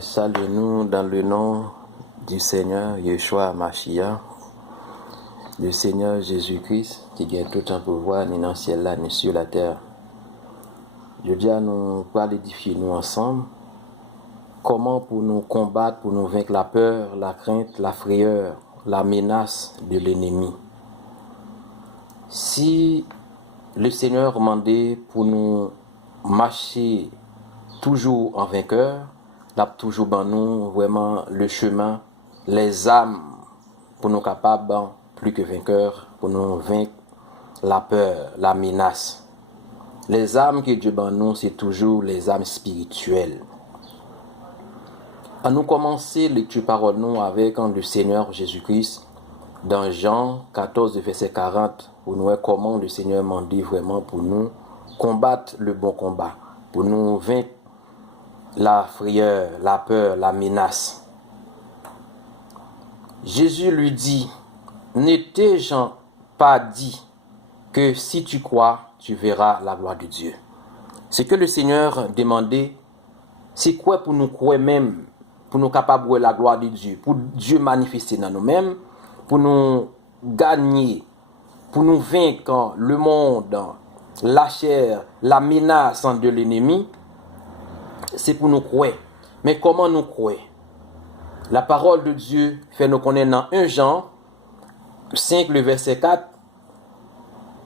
Salut-nous dans le nom du Seigneur Yeshua Mashiach, le Seigneur Jésus-Christ qui gagne tout un pouvoir ni dans le ciel là ni sur la terre. Je dis à nous pas édifier nous ensemble comment pour nous combattre, pour nous vaincre la peur, la crainte, la frayeur, la menace de l'ennemi. Si le Seigneur demandait pour nous marcher toujours en vainqueur, il a toujours dans nous vraiment le chemin, les âmes pour nous capables plus que vainqueurs, pour nous vaincre la peur, la menace. Les âmes que Dieu dans nous, c'est toujours les âmes spirituelles. À nous commencer lecture parole nous avec le Seigneur Jésus-Christ dans Jean 14 verset 40 pour nous voir comment le Seigneur m'a dit vraiment pour nous combattre le bon combat, pour nous vaincre la frayeur, la peur, la menace. Jésus lui dit, ne t'ai-je pas dit que si tu crois, tu verras la gloire de Dieu. Ce que le Seigneur demandait, c'est quoi pour nous croire même, pour nous capables de voir la gloire de Dieu, pour Dieu manifester dans nous-mêmes, pour nous gagner, pour nous vaincre le monde, la chair, la menace de l'ennemi. C'est pour nous croire. Mais comment nous croire? La parole de Dieu fait nous connaître dans 1 Jean 5, le verset 4.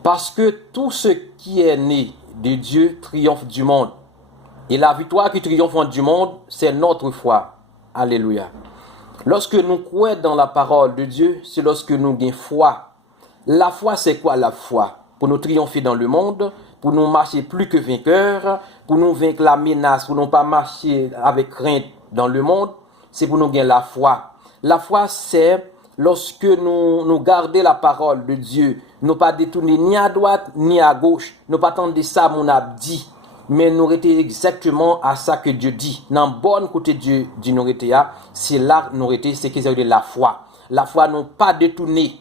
Parce que tout ce qui est né de Dieu triomphe du monde. Et la victoire qui triomphe du monde, c'est notre foi. Alléluia. Lorsque nous croyons dans la parole de Dieu, c'est lorsque nous avons foi. La foi, c'est quoi la foi? Pour nous triompher dans le monde, pour nous marcher plus que vainqueurs, pour nous vaincre la menace, pour ne pas marcher avec crainte dans le monde, c'est pour nous gagner la foi. La foi, c'est lorsque nous gardons la parole de Dieu, nous pas détourner ni à droite ni à gauche, nous pas attendre ça mon a dit, mais nous rester exactement à ça que Dieu dit. Dans le bon côté Dieu dit nous rester, c'est là nous rester, c'est qu'ils ont la foi. La foi non pas détourner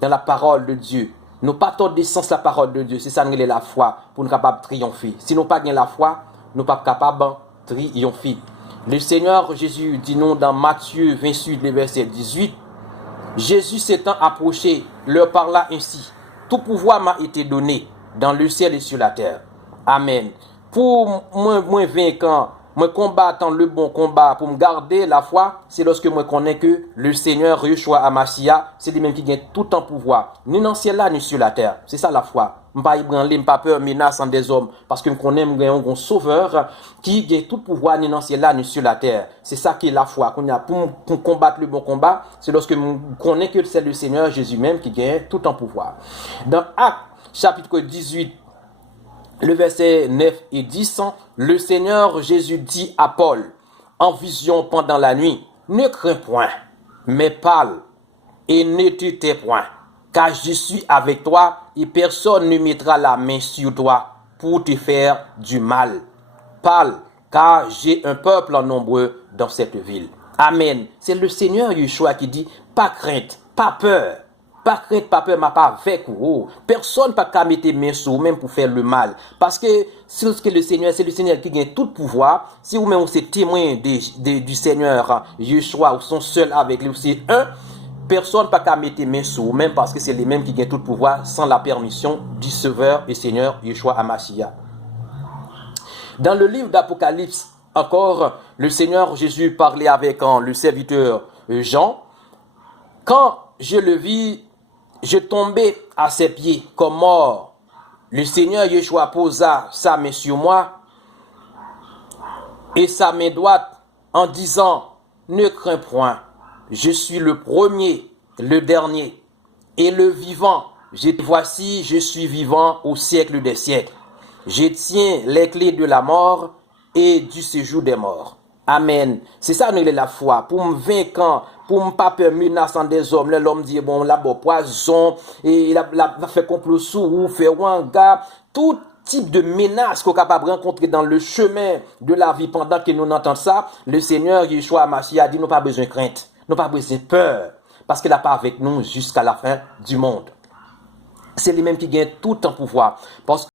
dans la parole de Dieu. Nous pas tordre de sens la parole de Dieu. C'est ça nous la foi pour nous capables de triompher. Si nous pas gagner la foi, nous pas capables de triompher. Le Seigneur Jésus dit nous dans Matthieu 28, le verset 18, Jésus s'étant approché, leur parla ainsi, tout pouvoir m'a été donné dans le ciel et sur la terre. Amen. Pour moi vaincre, moi combattant le bon combat, pour me garder la foi, c'est lorsque moi connais que le Seigneur Yeshua Hamashiach, c'est lui-même qui gagne tout en pouvoir, ni dans le ciel là, ni sur la terre. C'est ça la foi. Je ne vais pas peur, menace en des hommes, parce que je connais un sauveur qui gagne tout pouvoir, ni dans le ciel là, ni sur la terre. C'est ça qui est la foi. Pour combattre le bon combat, c'est lorsque je connais que c'est le Seigneur Jésus même qui gagne tout en pouvoir. Dans Actes, chapitre 18, le verset 9 et 10, le Seigneur Jésus dit à Paul, en vision pendant la nuit, ne crains point, mais parle, et ne te tais point, car je suis avec toi, et personne ne mettra la main sur toi pour te faire du mal. Parle, car j'ai un peuple nombreux dans cette ville. Amen. C'est le Seigneur Yeshua qui dit, pas crainte, pas peur. Pas crainte, pas peur, ma pas avec vous. Personne pas qu'à mettre main sur vous même pour faire le mal. Parce que c'est le Seigneur qui gagne tout pouvoir. Si vous même c'est témoin du Seigneur Yeshua ou sont seuls avec lui, c'est personne pas qu'à mettre main sur vous même parce que c'est les mêmes qui gagnent tout pouvoir sans la permission du Sauveur et Seigneur Yeshua Hamashiach. Dans le livre d'Apocalypse, encore, le Seigneur Jésus parlait avec le serviteur Jean. Quand je le vis, je tombais à ses pieds comme mort. Le Seigneur Yeshua posa sa main sur moi et sa main droite en disant, ne crains point, je suis le premier, le dernier et le vivant. Voici, je suis vivant au siècle des siècles. Je tiens les clés de la mort et du séjour des morts. Amen. C'est ça, nous, la foi. Pour me vaincre, pour ne pas peur menaçant des hommes. L'homme dit, bon, là, bon, poison, et il a fait complot sous ou fait wanga. Tout type de menace qu'on est capable de rencontrer dans le chemin de la vie pendant que nous entendons ça. Le Seigneur Yeshua Mashiach a dit, nous pas besoin de crainte, nous pas besoin de peur, parce qu'il n'a pas avec nous jusqu'à la fin du monde. C'est lui-même qui gagne tout en pouvoir. Parce